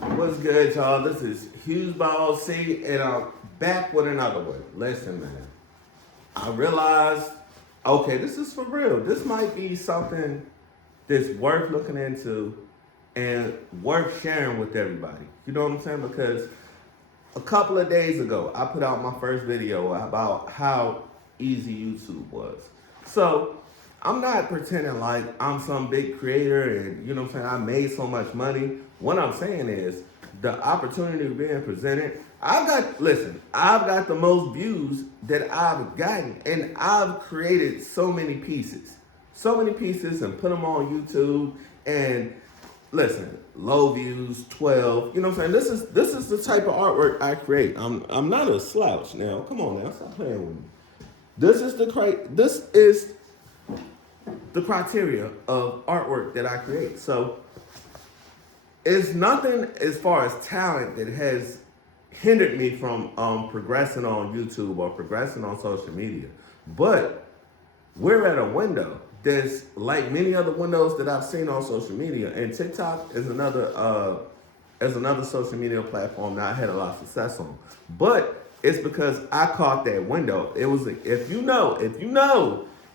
What's good, y'all? This is Hughes Ball C, and I'm back with another one. Listen, man. I realized, okay, this is for real. This might be something that's worth looking into and worth sharing with everybody. You know what I'm saying? Because a couple of days ago, I put out my first video about how easy YouTube was. So I'm not pretending like I'm some big creator and you know what I'm saying, I made so much money. What I'm saying is the opportunity being presented. I've got the most views that I've gotten, and I've created so many pieces. So many pieces and put them on YouTube and listen, low views, 12. You know what I'm saying? This is the type of artwork I create. I'm not a slouch now. Come on now, stop playing with me. This is the criteria of artwork that I create. So it's nothing as far as talent that has hindered me from progressing on YouTube or progressing on social media. But we're at a window that's like many other windows that I've seen on social media, and TikTok is another social media platform that I had a lot of success on. But it's because I caught that window. It was if you know,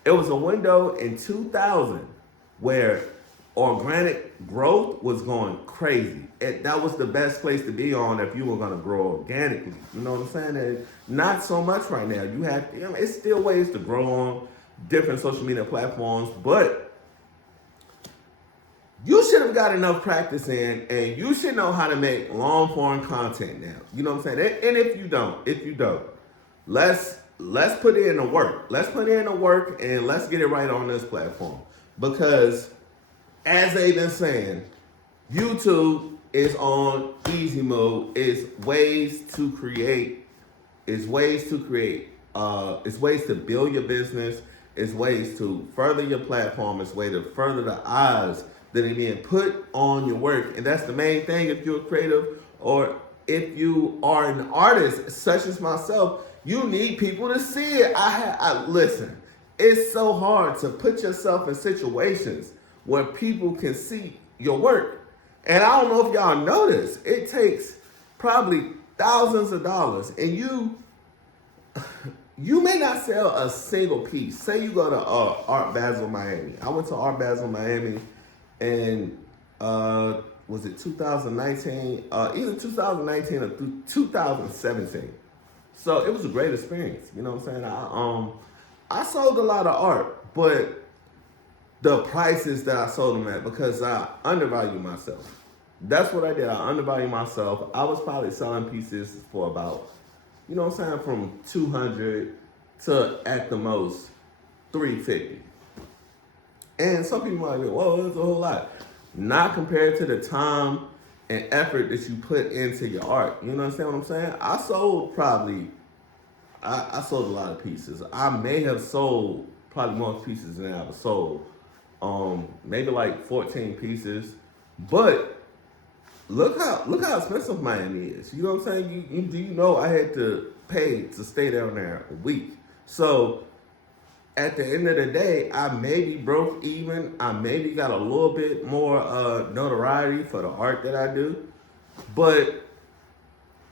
it was a window in 2000 where organic growth was going crazy. That was the best place to be on if you were going to grow organically. You know what I'm saying? And not so much right now. It's still ways to grow on different social media platforms, but you should have got enough practice in, and you should know how to make long form content now. You know what I'm saying? And if you don't, let's put in the work. Let's put in the work and let's get it right on this platform. Because as they've been saying, YouTube is on easy mode. It's ways to create. It's ways to create. It's ways to build your business. It's ways to further your platform. It's way to further the eyes that are being put on your work. And that's the main thing if you're a creative or if you are an artist such as myself, you need people to see it. Listen, it's so hard to put yourself in situations where people can see your work. And I don't know if y'all know this. It takes probably thousands of dollars, and you may not sell a single piece. Say you go to Art Basel Miami. I went to Art Basel Miami, and was it 2019? Either 2019 or 2017. So it was a great experience. You know what I'm saying? I sold a lot of art, but the prices that I sold them at, because I undervalued myself. That's what I did. I undervalued myself. I was probably selling pieces for about, you know what I'm saying, from 200 to at the most 350. And some people might be, whoa, that's a whole lot. Not compared to the time and effort that you put into your art. You understand what I'm saying? I sold a lot of pieces. I may have sold probably more pieces than I've sold. Maybe like 14 pieces. But look how expensive Miami is. You know what I'm saying? You know I had to pay to stay down there a week. So at the end of the day, I maybe broke even. I maybe got a little bit more notoriety for the art that I do. But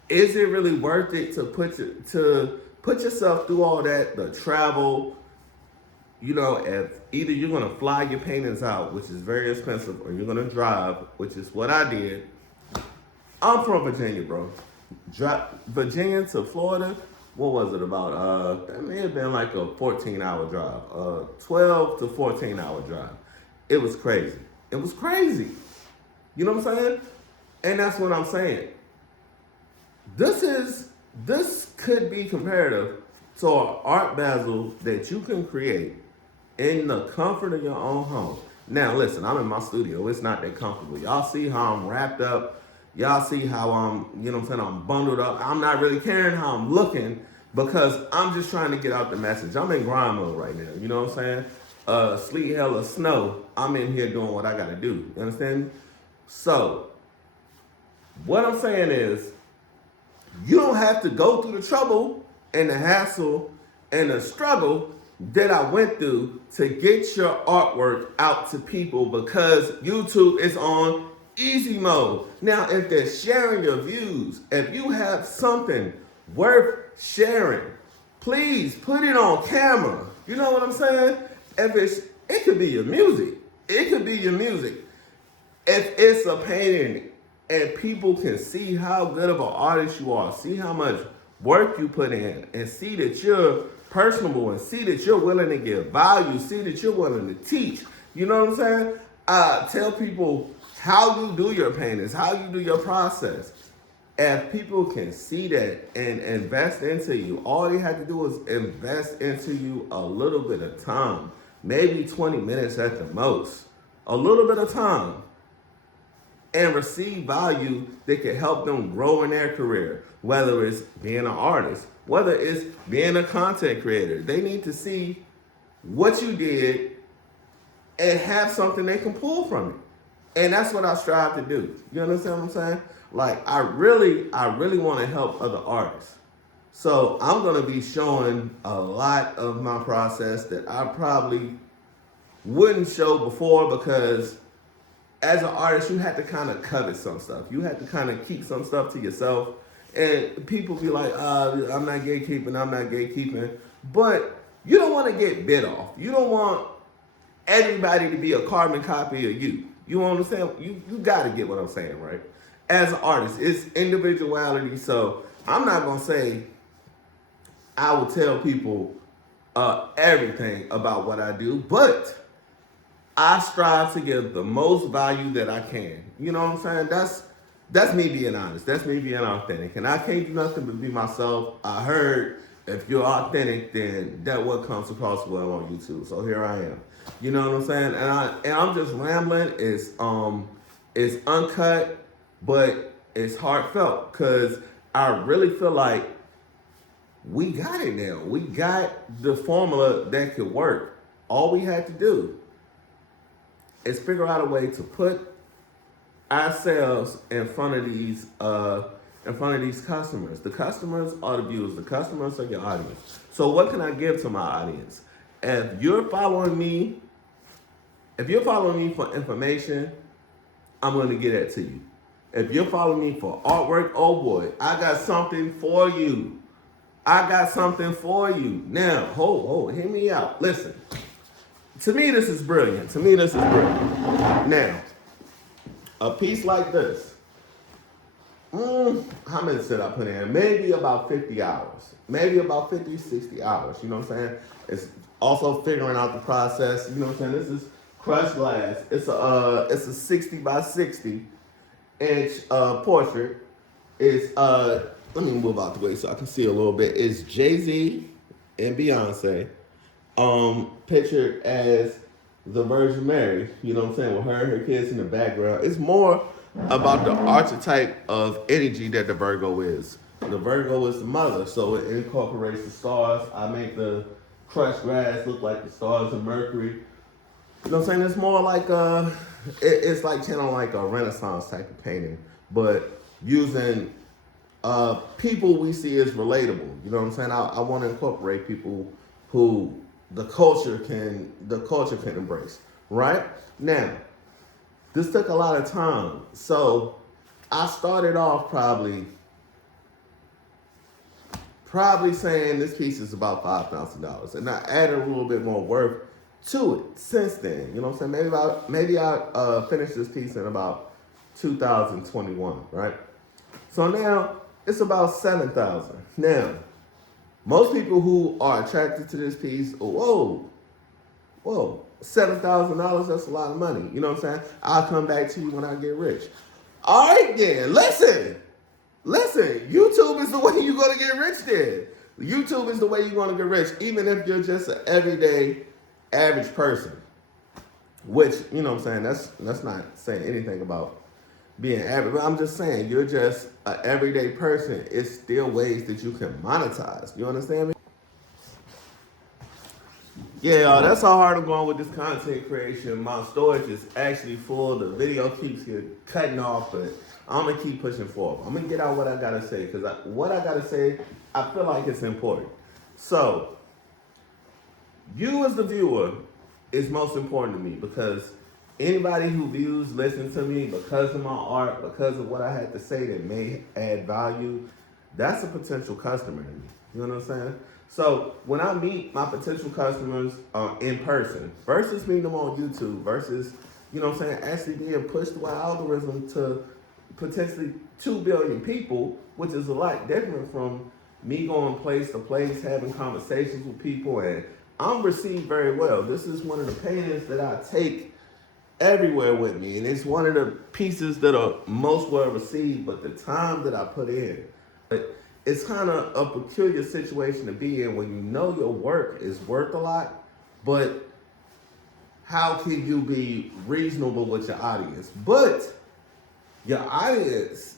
is it really worth it to put yourself through all that, the travel? You know, if either you're gonna fly your paintings out, which is very expensive, or you're gonna drive, which is what I did. I'm from Virginia, bro. Virginia to Florida, what was it about? That may have been like a 14-hour drive, 12 to 14-hour drive. It was crazy. It was crazy. You know what I'm saying? And that's what I'm saying. This could be comparative to an art Basel that you can create in the comfort of your own home. Now, listen, I'm in my studio. It's not that comfortable. Y'all see how I'm wrapped up. Y'all see how I'm, you know what I'm saying, I'm bundled up. I'm not really caring how I'm looking because I'm just trying to get out the message. I'm in grind mode right now. You know what I'm saying? Sleet, hell, or snow, I'm in here doing what I got to do. You understand? So, what I'm saying is, you don't have to go through the trouble and the hassle and the struggle that I went through to get your artwork out to people because YouTube is on Easy mode. Now, if they're sharing your views, if you have something worth sharing, please put it on camera. You know what I'm saying? It could be your music. It could be your music. If it's a painting and people can see how good of an artist you are, see how much work you put in, and see that you're personable, and see that you're willing to give value, see that you're willing to teach. You know what I'm saying? Tell people how you do your paintings, how you do your process. If people can see that and invest into you, all they have to do is invest into you a little bit of time, maybe 20 minutes at the most, a little bit of time, and receive value that can help them grow in their career, whether it's being an artist, whether it's being a content creator. They need to see what you did and have something they can pull from it. And that's what I strive to do. You understand what I'm saying? Like, I really want to help other artists. So I'm going to be showing a lot of my process that I probably wouldn't show before, because as an artist, you have to kind of covet some stuff. You have to kind of keep some stuff to yourself. And people be like, I'm not gatekeeping. But you don't want to get bit off. You don't want everybody to be a carbon copy of you. You understand? You got to get what I'm saying, right? As an artist, it's individuality. So I'm not going to say I will tell people everything about what I do, but I strive to give the most value that I can. You know what I'm saying? That's me being honest. That's me being authentic. And I can't do nothing but be myself. I heard if you're authentic, then that what comes across well on YouTube. So here I am. You know what I'm saying? And I'm just rambling. It's uncut, but it's heartfelt, because I really feel like we got it now. We got the formula that could work. All we had to do is figure out a way to put ourselves in front of these customers. The customers are the viewers. The customers are your audience. So what can I give to my audience? If you're following me for information, I'm going to get that to you. If you're following me for artwork, oh boy, I got something for you. Now, hold, hear me out. Listen. To me, this is brilliant. Now, a piece like this, how many did I put in? Maybe about 50 hours. Maybe about 50, 60 hours. You know what I'm saying? It's also figuring out the process. You know what I'm saying? This is crushed glass. It's a 60 by 60 inch portrait. It's let me move out the way so I can see a little bit. It's Jay-Z and Beyonce, pictured as the Virgin Mary. You know what I'm saying? With her and her kids in the background. It's more about the archetype of energy that the Virgo is. The Virgo is the mother, so it incorporates the stars. I make the crushed grass look like the stars of Mercury. You know what I'm saying? It's more like it's like channeling like a Renaissance type of painting, but using people we see as relatable. You know what I'm saying? I want to incorporate people who the culture can embrace. Right? Now, this took a lot of time. So I started off probably saying this piece is about $5,000, and I added a little bit more worth to it since then. You know what I'm saying? Maybe I finished this piece in about 2021, right? So now it's about $7,000. Now, most people who are attracted to this piece, whoa, $7,000, that's a lot of money. You know what I'm saying? I'll come back to you when I get rich. All right, then, listen, YouTube is the way you're going to get rich then. YouTube is the way you're going to get rich, even if you're just an everyday, average person. Which, you know what I'm saying, that's not saying anything about being average. But I'm just saying, you're just an everyday person. It's still ways that you can monetize. You understand me? Yeah, y'all, that's how hard I'm going with this content creation. My storage is actually full. The video keeps cutting off, but I'm going to keep pushing forward. I'm going to get out what I got to say, because what I got to say, I feel like it's important. So, you as the viewer is most important to me, because anybody who views, listen to me because of my art, because of what I had to say that may add value, that's a potential customer to me. You know what I'm saying? So when I meet my potential customers in person versus meeting them on YouTube versus, you know what I'm saying, actually being pushed through an algorithm to potentially 2 billion people, which is a lot different from me going place to place, having conversations with people, and I'm received very well. This is one of the paintings that I take everywhere with me, and it's one of the pieces that are most well received, but the time that I put in. But it's kind of a peculiar situation to be in when you know your work is worth a lot, but how can you be reasonable with your audience? But your audience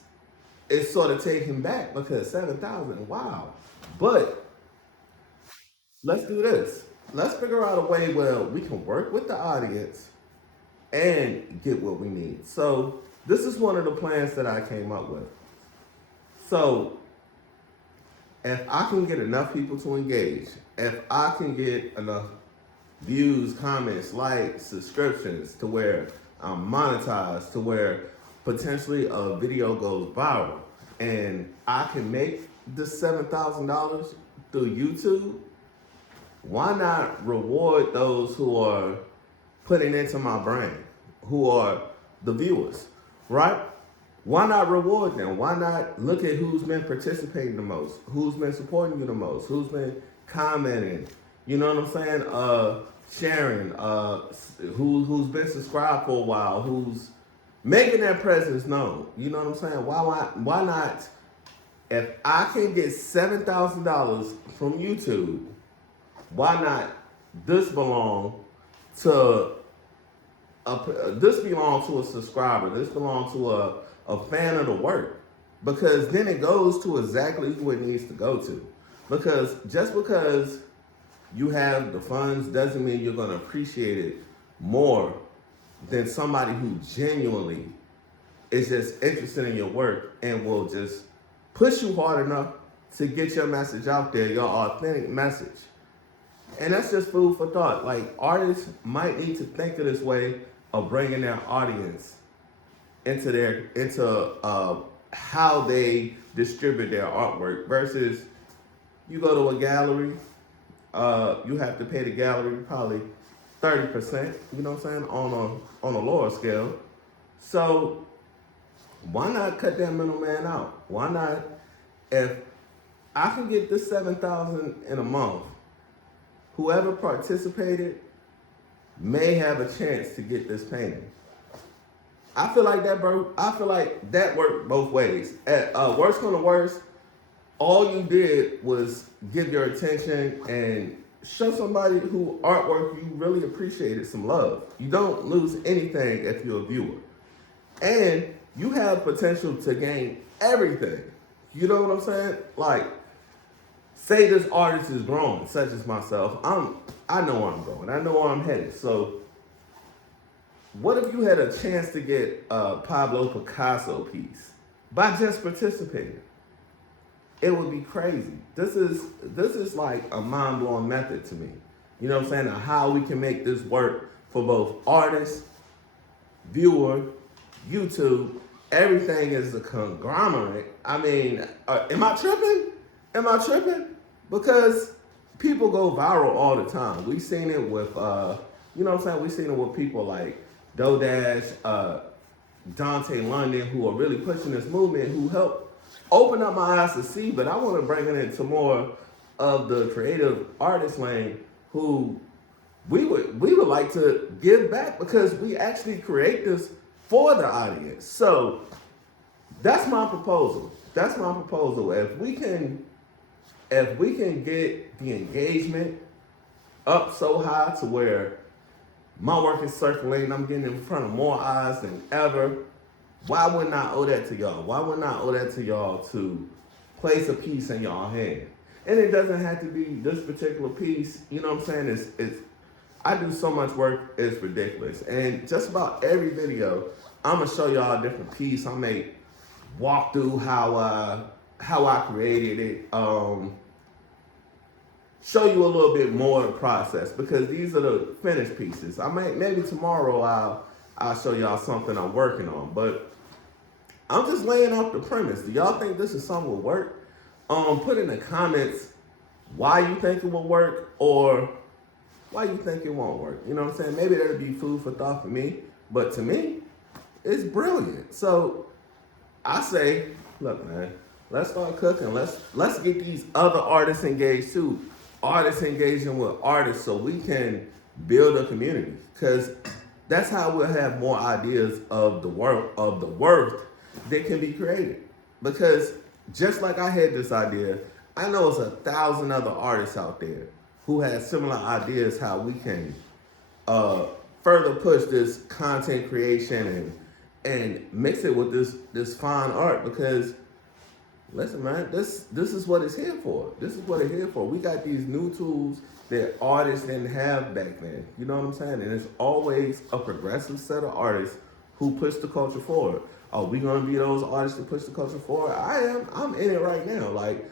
is sort of taken back because 7,000, wow. But let's do this. Let's figure out a way where we can work with the audience and get what we need. So this is one of the plans that I came up with. So if I can get enough people to engage, if I can get enough views, comments, likes, subscriptions to where I'm monetized, to where potentially a video goes viral, and I can make the $7,000 through YouTube, why not reward those who are putting into my brand, who are the viewers, right? Why not reward them? Why not look at who's been participating the most, who's been supporting you the most, who's been commenting, you know what I'm saying? Sharing, who's been subscribed for a while, who's making their presence known. You know what I'm saying? Why not? If I can get $7,000 from YouTube, why not this belong to this belongs to a subscriber. This belongs to a fan of the work. Because then it goes to exactly who it needs to go to. Because just because you have the funds doesn't mean you're going to appreciate it more than somebody who genuinely is just interested in your work and will just push you hard enough to get your message out there, your authentic message. And that's just food for thought. Like, artists might need to think of this way of bringing their audience into how they distribute their artwork versus you go to a gallery, you have to pay the gallery probably 30%, you know what I'm saying, on a lower scale. So why not cut that middleman out? Why not, if I can get this 7,000 in a month, whoever participated may have a chance to get this painting. I feel like that, bro. I feel like that worked both ways. At worst come to worst, all you did was give your attention and show somebody who artwork you really appreciated some love. You don't lose anything if you're a viewer. And you have potential to gain everything. You know what I'm saying? Like, say this artist is growing, such as myself. I know where I'm going. I know where I'm headed. So what if you had a chance to get a Pablo Picasso piece by just participating? It would be crazy. This is like a mind-blowing method to me. You know what I'm saying? Of how we can make this work for both artists, viewer, YouTube. Everything is a conglomerate. I mean, am I tripping? Am I tripping? Because people go viral all the time. We've seen it with, you know what I'm saying? We've seen it with people like Dodash, Dante London, who are really pushing this movement, who helped open up my eyes to see, but I want to bring it into more of the creative artist lane, who we would like to give back because we actually create this for the audience. So that's my proposal. That's my proposal. If we can get the engagement up so high to where my work is circulating, I'm getting in front of more eyes than ever, why wouldn't I owe that to y'all? Why wouldn't I owe that to y'all to place a piece in y'all hand? And it doesn't have to be this particular piece. You know what I'm saying? It's I do so much work, it's ridiculous. And just about every video, I'm gonna show y'all a different piece. I may walk through how I created it. Show you a little bit more of the process, because these are the finished pieces. Maybe tomorrow I'll I'll show y'all something I'm working on. But I'm just laying out the premise. Do y'all think this is something will work? Put in the comments why you think it will work or why you think it won't work. You know what I'm saying? Maybe that'll be food for thought for me. But to me, it's brilliant. So I say, look, man, let's start cooking. Let's get these other artists engaged too. Artists engaging with artists so we can build a community. Because that's how we'll have more ideas of the worth that can be created. Because just like I had this idea, I know it's 1,000 other artists out there who have similar ideas how we can further push this content creation and mix it with this fine art. Because listen, man, this is what it's here for. This is what it's here for. We got these new tools that artists didn't have back then. You know what I'm saying? And it's always a progressive set of artists who push the culture forward. Are we gonna be those artists that push the culture forward? I am. I'm in it right now. Like,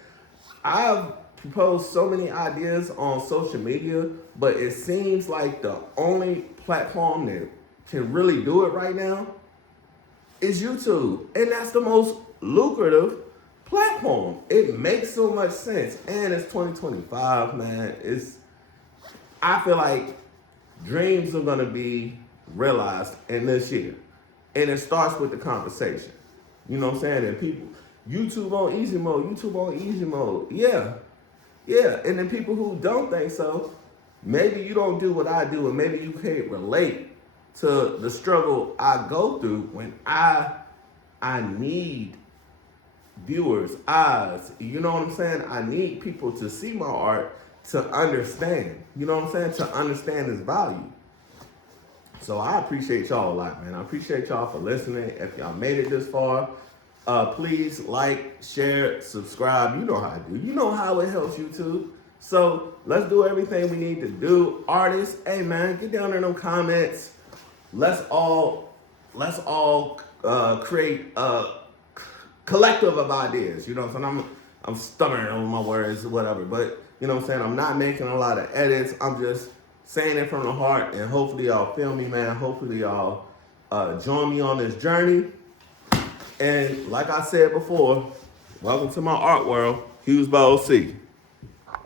I've proposed so many ideas on social media, but it seems like the only platform that can really do it right now is YouTube. And that's the most lucrative platform. It makes so much sense. And it's 2025, man. I feel like dreams are gonna be realized in this year. And it starts with the conversation. You know what I'm saying? And people, YouTube on easy mode. Yeah. And then people who don't think so, maybe you don't do what I do, and maybe you can't relate to the struggle I go through when I need viewers, eyes. You know what I'm saying? I need people to see my art to understand. You know what I'm saying? To understand its value. So I appreciate y'all a lot, man. I appreciate y'all for listening. If y'all made it this far, please like, share, subscribe. You know how I do. You know how it helps YouTube. So let's do everything we need to do. Artists, hey man, get down in them comments. Let's all create a collective of ideas. You know what I'm saying? I'm stuttering over my words, whatever. But you know what I'm saying? I'm not making a lot of edits. I'm just saying it from the heart, and hopefully y'all feel me, man. Hopefully y'all join me on this journey. And like I said before, welcome to my art world. Hughes by OC.